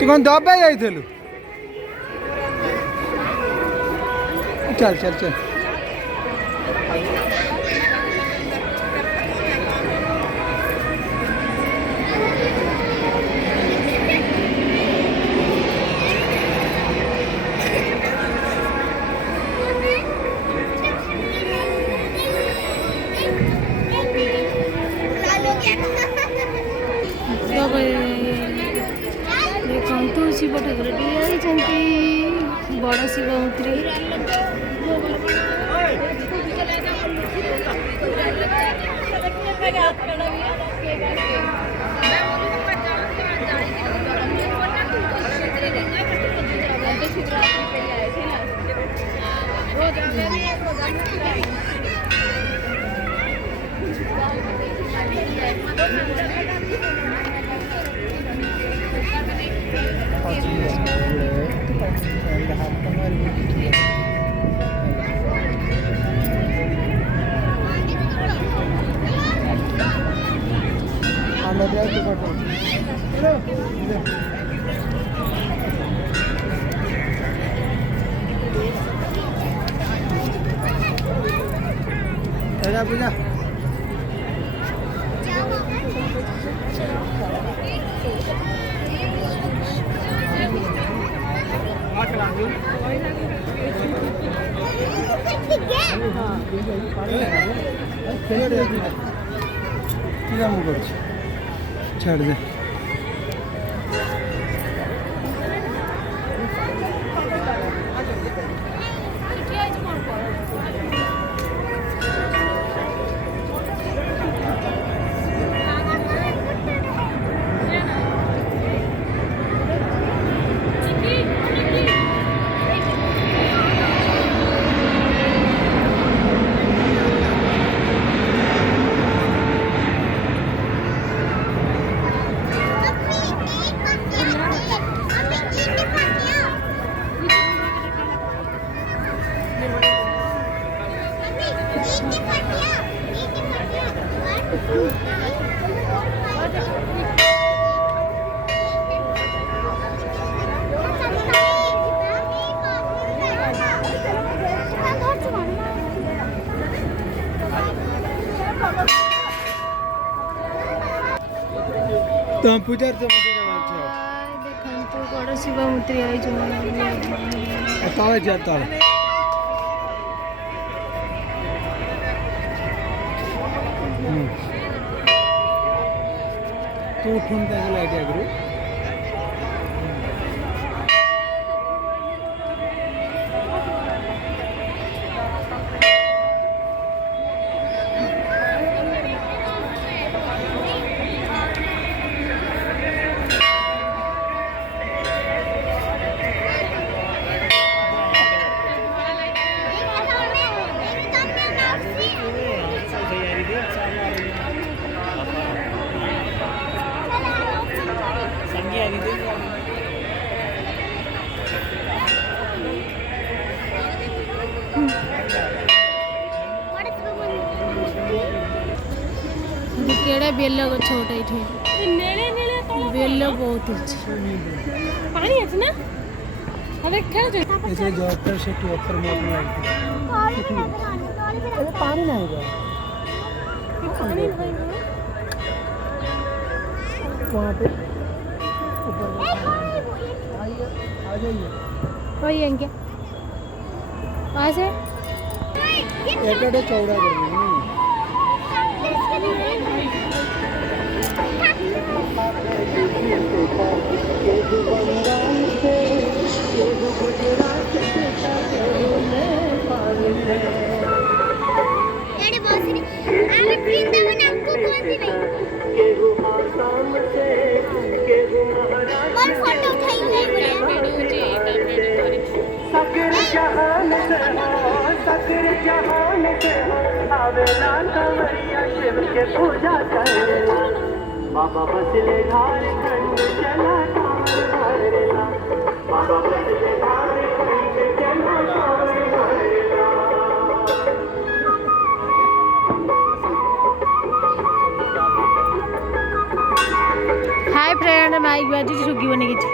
तू कौन दबा जाइलु? चल चल चल देखु शिव ठाकुर बड़ शिव मंत्री पूजा छाड़ दे तो हम पूजा तो देखो बड़ शिव मंत्री आई जो तावे जाता तो उठून त्याला आयडिया करू केड़ा बेल गछ उठा बेल बहुत पानी अच्छे ना अरे क्या इसलिए जॉब पर से टू ऑफर में अपना पानी नहीं होगा वहाँ पे ऊपर आ जाइए वही है क्या वहाँ से एक चौड़ा पूजा कर बाबा बसले झारखंड चला भरला बाबा बसले झारखंड चला भरला। हाय फ्रेंड মাইক বাজুଛି ଶୁଭିବନି କିଛି।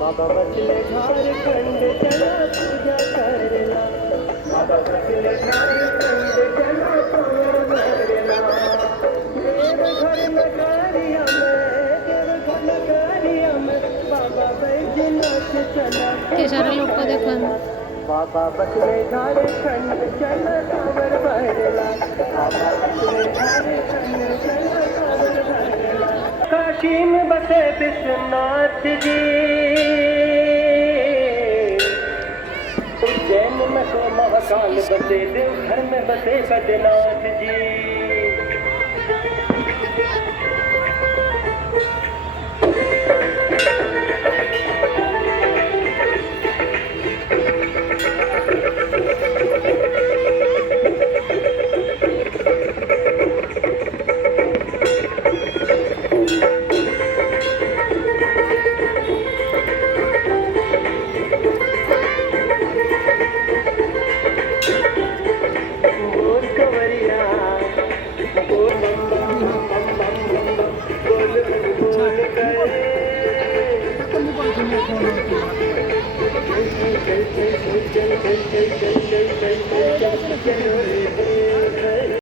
बाबा बसले झारखंड चला पूजा करला बाबा बसले झारखंड चला पूजा करला देवघर नगरिया में बाबा बैजनाथ चला के सारे लोग को देखो बाबा बसले झारखंड चला कांवर भरला बाबा बसले झारखंड चला कांवर भरला काशी में बसे विश्वनाथ जी उज्जैन में तो महाकाल बसे देवघर में बसे बद्रीनाथ जी